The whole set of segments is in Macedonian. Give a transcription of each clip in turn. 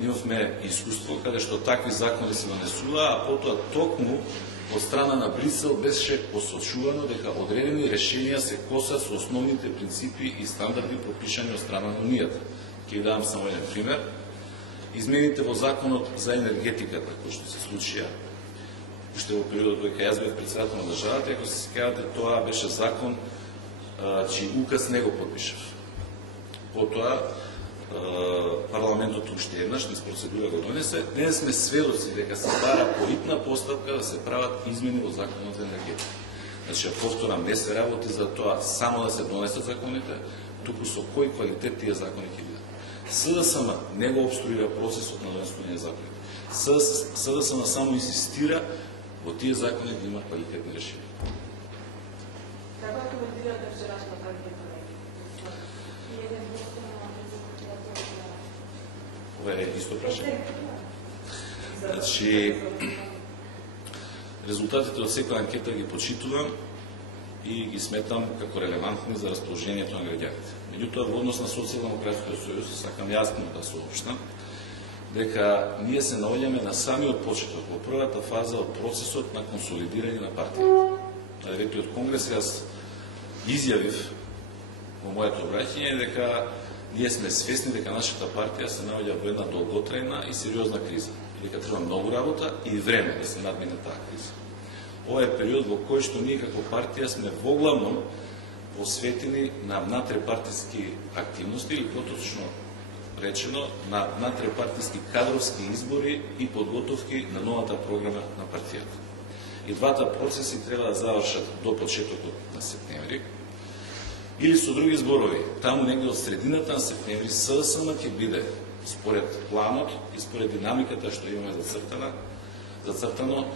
имавме искуство каде што такви закони се донесуваа, а потоа токму од страна на Брисел беше посочувано дека одредени решенија се косат со основните принципи и стандарди пропишани од страна на Унијата. Ќе давам само еден пример. Измените во законот за енергетиката, кои што се случија, уште во периодот кога јас бев председател на државата, ако се сеќавате, тоа беше закон чиј указ не го подпишав. Потоа парламентот уште еднаш низ процедура го донесе. Денес сме сведоци дека се бара по итна постапка да се прават измени во законот за енергетика. Значи, повторам, не се работи за тоа само да се донесат законите, туку со кој квалитет тие закони ќе бидат. СДСМ не го обструира процесот на донесување законите. СДСМ само инсистира во тие закони да има квалитетни решенија. Како коментирате вчерашната анкета? Ова е исто прашање. Значи, резултатите од секоја анкета ги почитувам и ги сметам како релевантни за расположението на граѓаните. Меѓутоа, во однос на Социјалдемократскиот сојуз, сакам јасно да соопштам дека ние се наоѓаме на самиот почеток, во првата фаза од процесот на консолидирање на партијата. На 9-тиот конгрес јас изјавив во моето обраќање дека ние сме свесни дека нашата партија се наоѓа во една долготрајна и сериозна криза. И дека треба многу работа и време да се надмине таа криза. Ова е период во кој што ние како партија сме воглавно посветени на натрепартиски активности или поточно речено на натрепартиски кадровски избори и подготовки на новата програма на партијата. И двата процеси треба да завршат до почетокот на септември. Или со други зборови, таму негде од средината на септември СДСМ ќе биде според планот и според динамиката што имаме зацртано,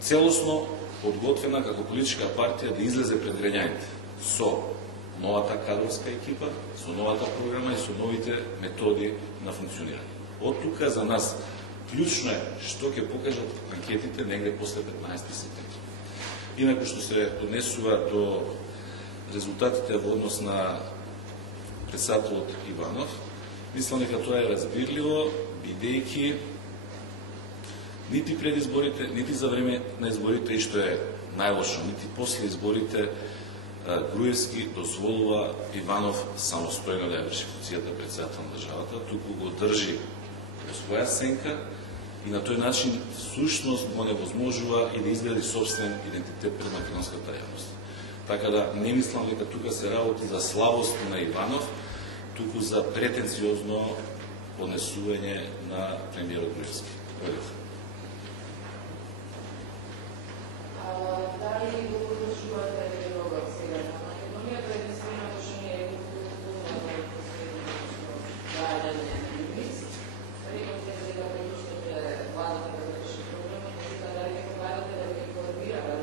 целосно подготвена како политичка партија да излезе пред граѓаните со новата кадровска екипа, со новата програма и со новите методи на функционирање. Од тука за нас клучно е што ќе покажат анкетите негде после 15 септември. Инаку што се однесува до резултатите во однос на председателот Иванов, мислам дека тоа е разбирливо, бидејќи нити пред изборите, нити за време на изборите, и што е најлошо, нити после изборите, Груевски дозволува Иванов самостојно да ја врши функцијата председател на државата, туку го држи во своја сенка и на тој начин всушност го невозможува и да изгради собствен идентитет пред македонската јавност. Така да не мислам дека тука се работи за слабост на Иванов, туку за претенциозно поднесување на премиерот Груевски. Дали го подржувате диалогот сега на Македонија, тоа е единственото што не е граѓање на ИМИС. Рекавте дека поддржувате владата да реши проблемот, дека дали ќе погарате да ги коригирате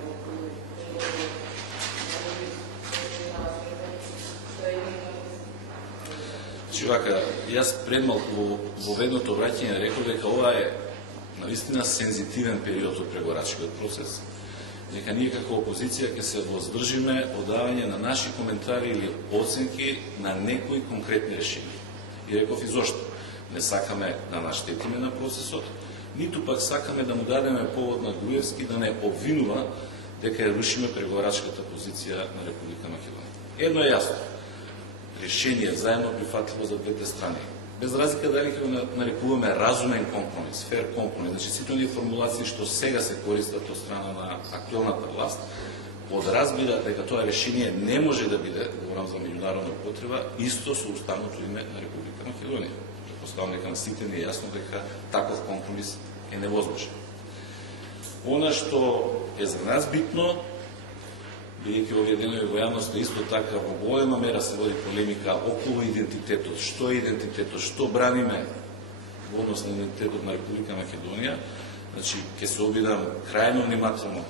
Чувака, јас предмалку во ведното враќање реков дека ова е наистина сензитивен период од преговарачкиот процес. Дека ние како опозиција ќе се воздржиме од давање на наши коментари или оценки на некои конкретни решенија. И реков и зошто. Не сакаме да наштетиме на процесот, ниту пак сакаме да му дадеме повод на Груевски да не обвинува дека ја рушиме преговарачката позиција на Република Македонија. Едно е јасно. Решение заедно прифатливо за двете страни. Без разлика дали ќе го нарекуваме разумен компромис, фер компромис, значи сите оние формулации што сега се користат од страна на актуелната власт, подразбира дека тоа решение не може да биде, говорам за меѓународна потреба, исто со уставното име на Република Македонија. Предпоставам дека на сите не е јасно дека таков компромис е невозможен. Она што е за нас битно, бидејќи овие денови во јавноста исто така во голема мера се води полемика околу идентитетот, што е идентитетот, што браниме во однос на идентитетот на Република Македонија, значи ќе се обидам крајно внимателно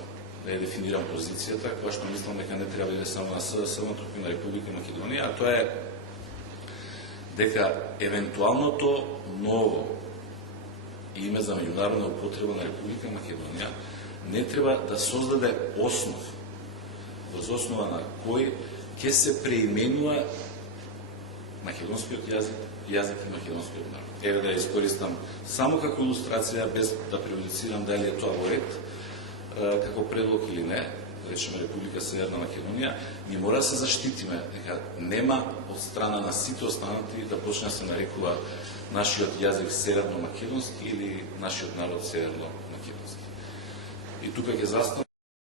да ја дефинирам позицијата, која што мислам дека не треба да иде само на СДСМ, туку и на Република Македонија, а тоа е дека евентуалното ново име за меѓународна употреба на Република Македонија не треба да создаде основ воз основа на кој ќе се преименува македонскиот јазик и македонскиот народ. еве да ја искористам само како илустрација, без да прejudicирам дали е тоа во ред, како предлог или не, речеме Република Северна Македонија, ни мора да се заштитиме дека нема од страна на сите останати да почне да се нарекува нашиот јазик северно македонски или нашиот народ северно македонски. И тука ќе застанам.